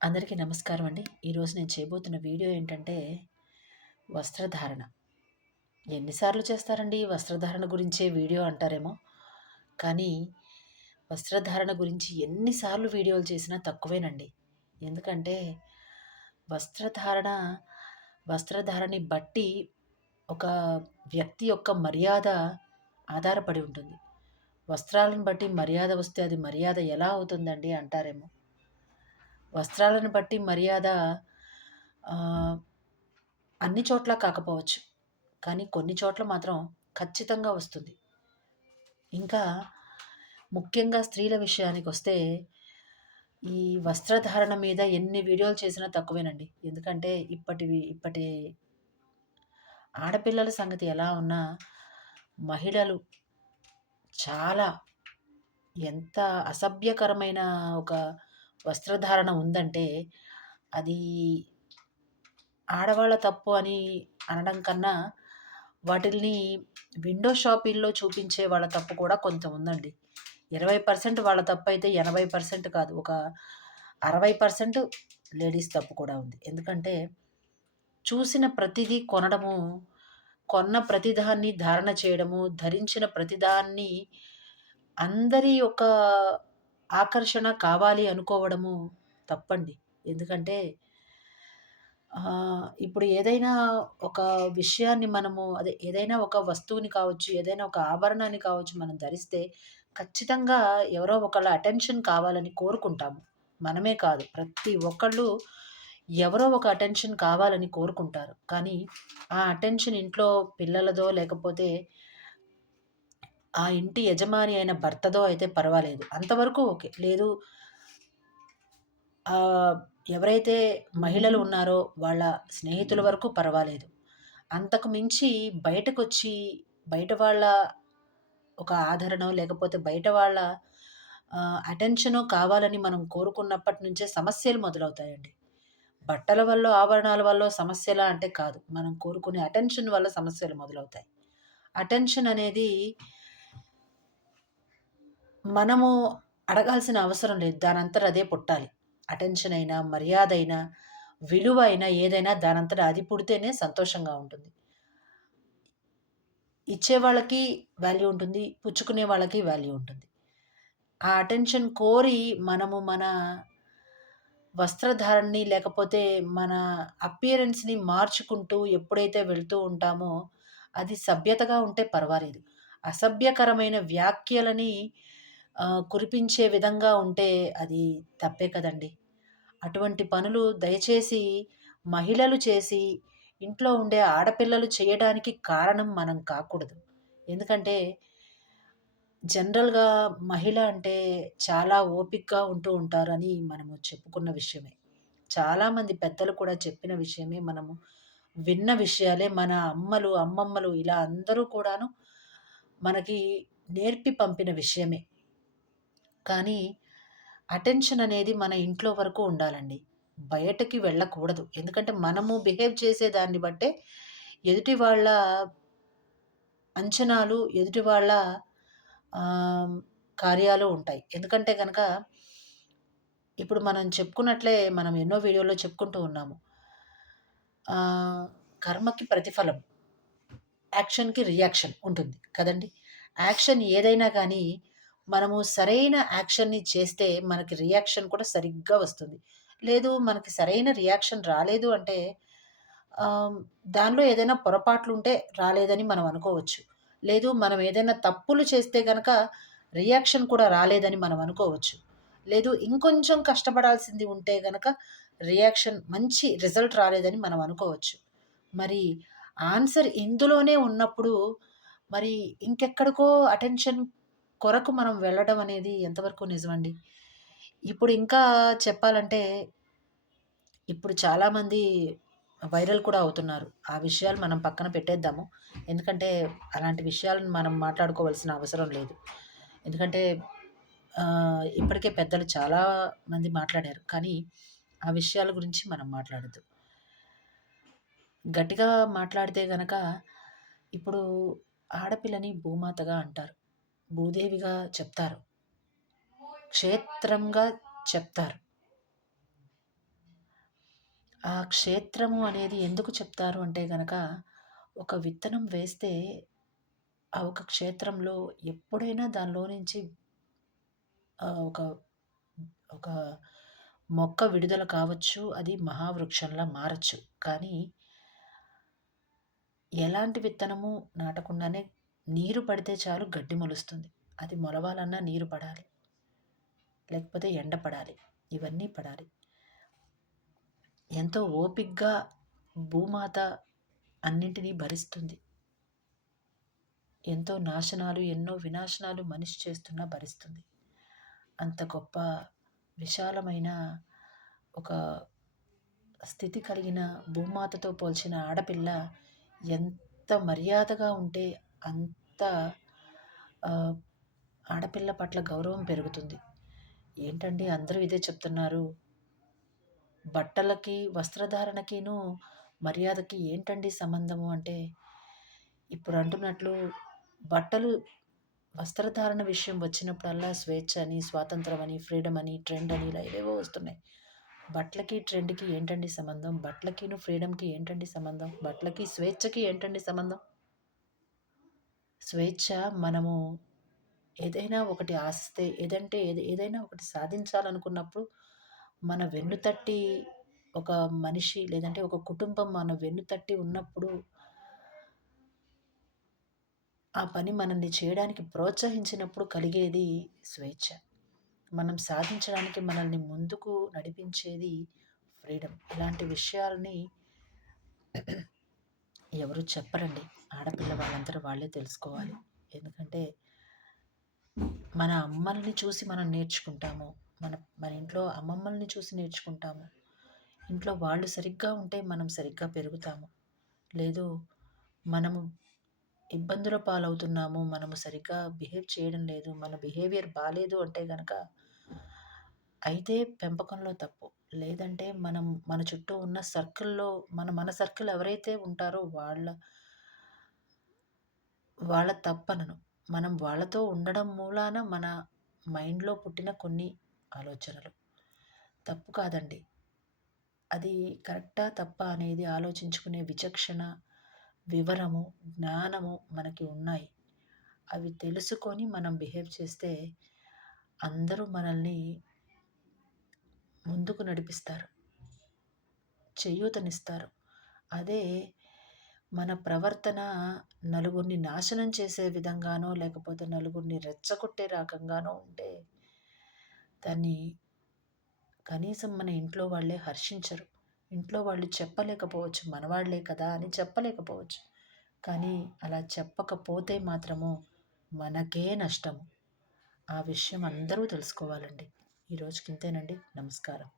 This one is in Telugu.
అందరికీ నమస్కారం అండి. ఈరోజు నేను చేయబోతున్న వీడియో ఏంటంటే, వస్త్రధారణ. ఎన్నిసార్లు చేస్తారండి ఈ వస్త్రధారణ గురించే వీడియో అంటారేమో, కానీ వస్త్రధారణ గురించి ఎన్నిసార్లు వీడియోలు చేసినా తక్కువేనండి. ఎందుకంటే వస్త్రధారణ, వస్త్రధారణని బట్టి ఒక వ్యక్తి యొక్క మర్యాద ఆధారపడి ఉంటుంది. వస్త్రాలను బట్టి మర్యాద వస్తే అది మర్యాద ఎలా అవుతుందండి అంటారేమో. వస్త్రాలను బట్టి మర్యాద ఆహ్, అన్ని చోట్ల కాకపోవచ్చు. కానీ కొన్ని చోట్ల మాత్రం ఖచ్చితంగా వస్తుంది. ఇంకా ముఖ్యంగా స్త్రీల విషయానికొస్తే, ఈ వస్త్రధారణ మీద ఎన్ని వీడియోలు చేసినా తక్కువేనండి. ఎందుకంటే ఇప్పటి ఆడపిల్లల సంగతి ఎలా ఉన్నా, మహిళలు చాలా ఎంత అసభ్యకరమైన ఒక వస్త్రధారణ ఉందంటే, అది ఆడవాళ్ళ తప్పు అని అనడం కన్నా, వాటిల్ని విండో షాపింగ్‌లో చూపించే వాళ్ళ తప్పు కూడా కొంత ఉందండి. 20% వాళ్ళ తప్పైతే 80% కాదు. ఒక 60% లేడీస్ తప్పు కూడా ఉంది. ఎందుకంటే చూసిన ప్రతిదీ కొనడము, కొన్న ప్రతిదాన్ని ధారణ చేయడము, ధరించిన ప్రతిదాన్ని అందరి యొక్క ఆకర్షణ కావాలి అనుకోవడము తప్పండి. ఎందుకంటే ఇప్పుడు ఏదైనా ఒక విషయాన్ని మనము ఏదైనా ఒక వస్తువుని కావచ్చు, ఏదైనా ఒక ఆభరణాన్ని కావచ్చు మనం ధరిస్తే ఖచ్చితంగా ఎవరో ఒకళ్ళ అటెన్షన్ కావాలని కోరుకుంటాము. మనమే కాదు, ప్రతి ఒక్కళ్ళు ఎవరో ఒక అటెన్షన్ కావాలని కోరుకుంటారు. కానీ ఆ అటెన్షన్ ఇంట్లో పిల్లలదో లేకపోతే ఆ ఇంటి యజమాని అయిన భర్తదో అయితే పర్వాలేదు. అంతవరకు ఓకే. లేదు, ఆహ్, ఎవరైతే మహిళలు ఉన్నారో వాళ్ళ స్నేహితుల వరకు పర్వాలేదు. అంతకు మించి బయటకొచ్చి బయట వాళ్ళ ఒక ఆదరణో లేకపోతే బయట వాళ్ళ అటెన్షనో కావాలని మనం కోరుకున్నప్పటి నుంచే సమస్యలు మొదలవుతాయండి. బట్టల వల్లో, ఆభరణాల వల్లో సమస్యలా అంటే కాదు. మనం కోరుకునే అటెన్షన్ వల్ల సమస్యలు మొదలవుతాయి. అటెన్షన్ అనేది మనము అడగాల్సిన అవసరం లేదు. దానంతట అదే పుట్టాలి. అటెన్షన్ అయినా, మర్యాదైనా, విలువైనా ఏదైనా దానంతట అది పుడితేనే సంతోషంగా ఉంటుంది. ఇచ్చేవాళ్ళకి వాల్యూ ఉంటుంది. పుచ్చుకునే వాళ్ళకి వాల్యూ ఉంటుంది. ఆ అటెన్షన్ కోరి మనము మన వస్త్రధారణని లేకపోతే మన అపియరెన్స్‌ని మార్చుకుంటూ ఎప్పుడైతే వెళ్తూ ఉంటామో, అది సభ్యతగా ఉంటే పర్వాలేదు. అసభ్యకరమైన వ్యాఖ్యలని కురిపించే విధంగా ఉంటే అది తప్పే కదండీ! అటువంటి పనులు దయచేసి మహిళలు చేసి, ఇంట్లో ఉండే ఆడపిల్లలు చేయడానికి కారణం మనం కాకూడదు. ఎందుకంటే జనరల్‌గా మహిళ అంటే చాలా ఓపికగా ఉంటూ ఉంటారని మనము చెప్పుకున్న విషయమే. చాలామంది పెద్దలు కూడా చెప్పిన విషయమే. మనము విన్న విషయాలే. మన అమ్మలు, అమ్మమ్మలు ఇలా అందరూ కూడాను మనకి నేర్పి పంపిన విషయమే. కానీ అటెన్షన్ అనేది మన ఇంట్లో వరకు ఉండాలండి. బయటకి వెళ్ళకూడదు. ఎందుకంటే మనము బిహేవ్ చేసే దాన్ని బట్టే ఎదుటి వాళ్ళ అంచనాలు, ఎదుటి వాళ్ళ ఆహ్, కార్యాలు ఉంటాయి. ఎందుకంటే గనక ఇప్పుడు మనం చెప్పుకున్నట్లే మనం ఎన్నో వీడియోల్లో చెప్పుకుంటూ ఉన్నాము. ఆహ్, కర్మకి ప్రతిఫలం, యాక్షన్‌కి రియాక్షన్ ఉంటుంది కదండీ! యాక్షన్ ఏదైనా గానీ, మనము సరైన యాక్షన్‌ని చేస్తే మనకి రియాక్షన్ కూడా సరిగ్గా వస్తుంది. లేదు, మనకి సరైన రియాక్షన్ రాలేదు అంటే ఆహ్, దానిలో ఏదైనా పొరపాట్లుంటే రాలేదని మనం అనుకోవచ్చు. లేదు, మనం ఏదైనా తప్పులు చేస్తే గనక రియాక్షన్ కూడా రాలేదని మనం అనుకోవచ్చు. లేదు, ఇంకొంచెం కష్టపడాల్సింది ఉంటే గనక రియాక్షన్ మంచి రిజల్ట్ రాలేదని మనం అనుకోవచ్చు. మరి ఆన్సర్ ఇందులోనే ఉన్నప్పుడు మరి ఇంకెక్కడికో అటెన్షన్ కొరకు మనం వెళ్ళడం అనేది ఎంతవరకు నిజమండి? ఇప్పుడు ఇంకా చెప్పాలంటే, ఇప్పుడు చాలామంది వైరల్ కూడా అవుతున్నారు. ఆ విషయాలు మనం పక్కన పెట్టేద్దాము. ఎందుకంటే, అలాంటి విషయాలను మనం మాట్లాడుకోవాల్సిన అవసరం లేదు. ఎందుకంటే, ఇప్పటికే పెద్దలు చాలా మంది మాట్లాడారు. కానీ, ఆ విషయాల గురించి మనం మాట్లాడొద్దు. గట్టిగా మాట్లాడితే గనక, ఇప్పుడు ఆడపిల్లని భూమాతగా అంటారు. భూదేవిగా చెప్తారు. క్షేత్రంగా చెప్తారు. ఆ క్షేత్రము అనేది ఎందుకు చెప్తారు అంటే గనక, ఒక విత్తనం వేస్తే ఆ ఒక క్షేత్రంలో ఎప్పుడైనా దానిలో నుంచి ఒక ఒక మొక్క విడుదల కావచ్చు. అది మహావృక్షంలా మారచ్చు. కానీ ఎలాంటి విత్తనము నాటకుండానే నీరు పడితే చాలు గడ్డి మొలుస్తుంది. అది మొలవాలన్నా నీరు పడాలి. లేకపోతే ఎండ పడాలి. ఇవన్నీ పడాలి. ఎంతో ఓపికగా భూమాత అన్నింటినీ భరిస్తుంది. ఎంతో నాశనాలు, ఎన్నో వినాశనాలు మనిషి చేస్తున్నా భరిస్తుంది. అంత గొప్ప విశాలమైన ఒక స్థితి కలిగిన భూమాతతో పోల్చిన ఆడపిల్ల ఎంత మర్యాదగా ఉంటే అంత ఆడపిల్ల పట్ల గౌరవం పెరుగుతుంది. ఏంటండి అందరూ ఇదే చెప్తున్నారు. బట్టలకి, వస్త్రధారణకిను మర్యాదకి ఏంటండి సంబంధము అంటే, ఇప్పుడు అంటున్నట్లు బట్టలు వస్త్రధారణ విషయం వచ్చినప్పుడల్లా స్వేచ్ఛ అని, స్వాతంత్రం అని, ఫ్రీడమ్ అని, ట్రెండ్ అని ఇలా ఏవేవో వస్తున్నాయి. బట్టలకి, ట్రెండ్‌కి ఏంటండి సంబంధం? బట్టలకిను, ఫ్రీడమ్‌కి ఏంటండి సంబంధం? బట్టలకి, స్వేచ్ఛకి ఏంటండి సంబంధం? స్వేచ్ఛ మనము ఏదైనా ఒకటి ఆశిస్తే ఏదైనా ఒకటి సాధించాలనుకున్నప్పుడు మన వెన్నుతట్టి ఒక మనిషి లేదంటే ఒక కుటుంబం మన వెన్నుతట్టి ఉన్నప్పుడు ఆ పని మనల్ని చేయడానికి ప్రోత్సహించినప్పుడు కలిగేది స్వేచ్ఛ. మనం సాధించడానికి మనల్ని ముందుకు నడిపించేది ఫ్రీడమ్. ఇలాంటి విషయాల్ని ఎవరు చెప్పరండి. ఆడపిల్ల వాళ్ళంతట వాళ్ళే తెలుసుకోవాలి. ఎందుకంటే మన అమ్మల్ని చూసి మనం నేర్చుకుంటాము. మన మన ఇంట్లో అమ్మమ్మల్ని చూసి నేర్చుకుంటాము. ఇంట్లో వాళ్ళు సరిగ్గా ఉంటే మనం సరిగ్గా పెరుగుతాము. లేదు మనము ఇబ్బందుల పాలవుతున్నాము, మనము సరిగ్గా బిహేవ్ చేయడం లేదు, మన బిహేవియర్ బాలేదు అంటే గనక అయితే పెంపకంలో తప్పు. లేదంటే మనం మన చుట్టూ ఉన్న సర్కిల్‌లో మన సర్కిల్ ఎవరైతే ఉంటారో వాళ్ళ తప్పనను. మనం వాళ్ళతో ఉండడం మూలాన మన మైండ్‌లో పుట్టిన కొన్ని ఆలోచనలు. తప్పు కాదండి. అది కరెక్టా? తప్పా? అనేది ఆలోచించుకునే విచక్షణ, వివరము, జ్ఞానము మనకి ఉన్నాయి. అవి తెలుసుకొని మనం బిహేవ్ చేస్తే అందరూ మనల్ని ముందుకు నడిపిస్తారు. చేయూతనిస్తారు. అదే మన ప్రవర్తన నలుగురిని నాశనం చేసే విధంగానో, లేకపోతే నలుగురిని రెచ్చగొట్టే రకంగానో ఉంటే దాన్ని కనీసం మన ఇంట్లో వాళ్ళే హర్షించరు. ఇంట్లో వాళ్ళు చెప్పలేకపోవచ్చు. మనవాళ్లే కదా అని చెప్పలేకపోవచ్చు. కానీ అలా చెప్పకపోతే మాత్రము మనకే నష్టము. ఆ విషయం అందరూ తెలుసుకోవాలండి. ఈ రోజుకి ఇంతేనండి. నమస్కారం.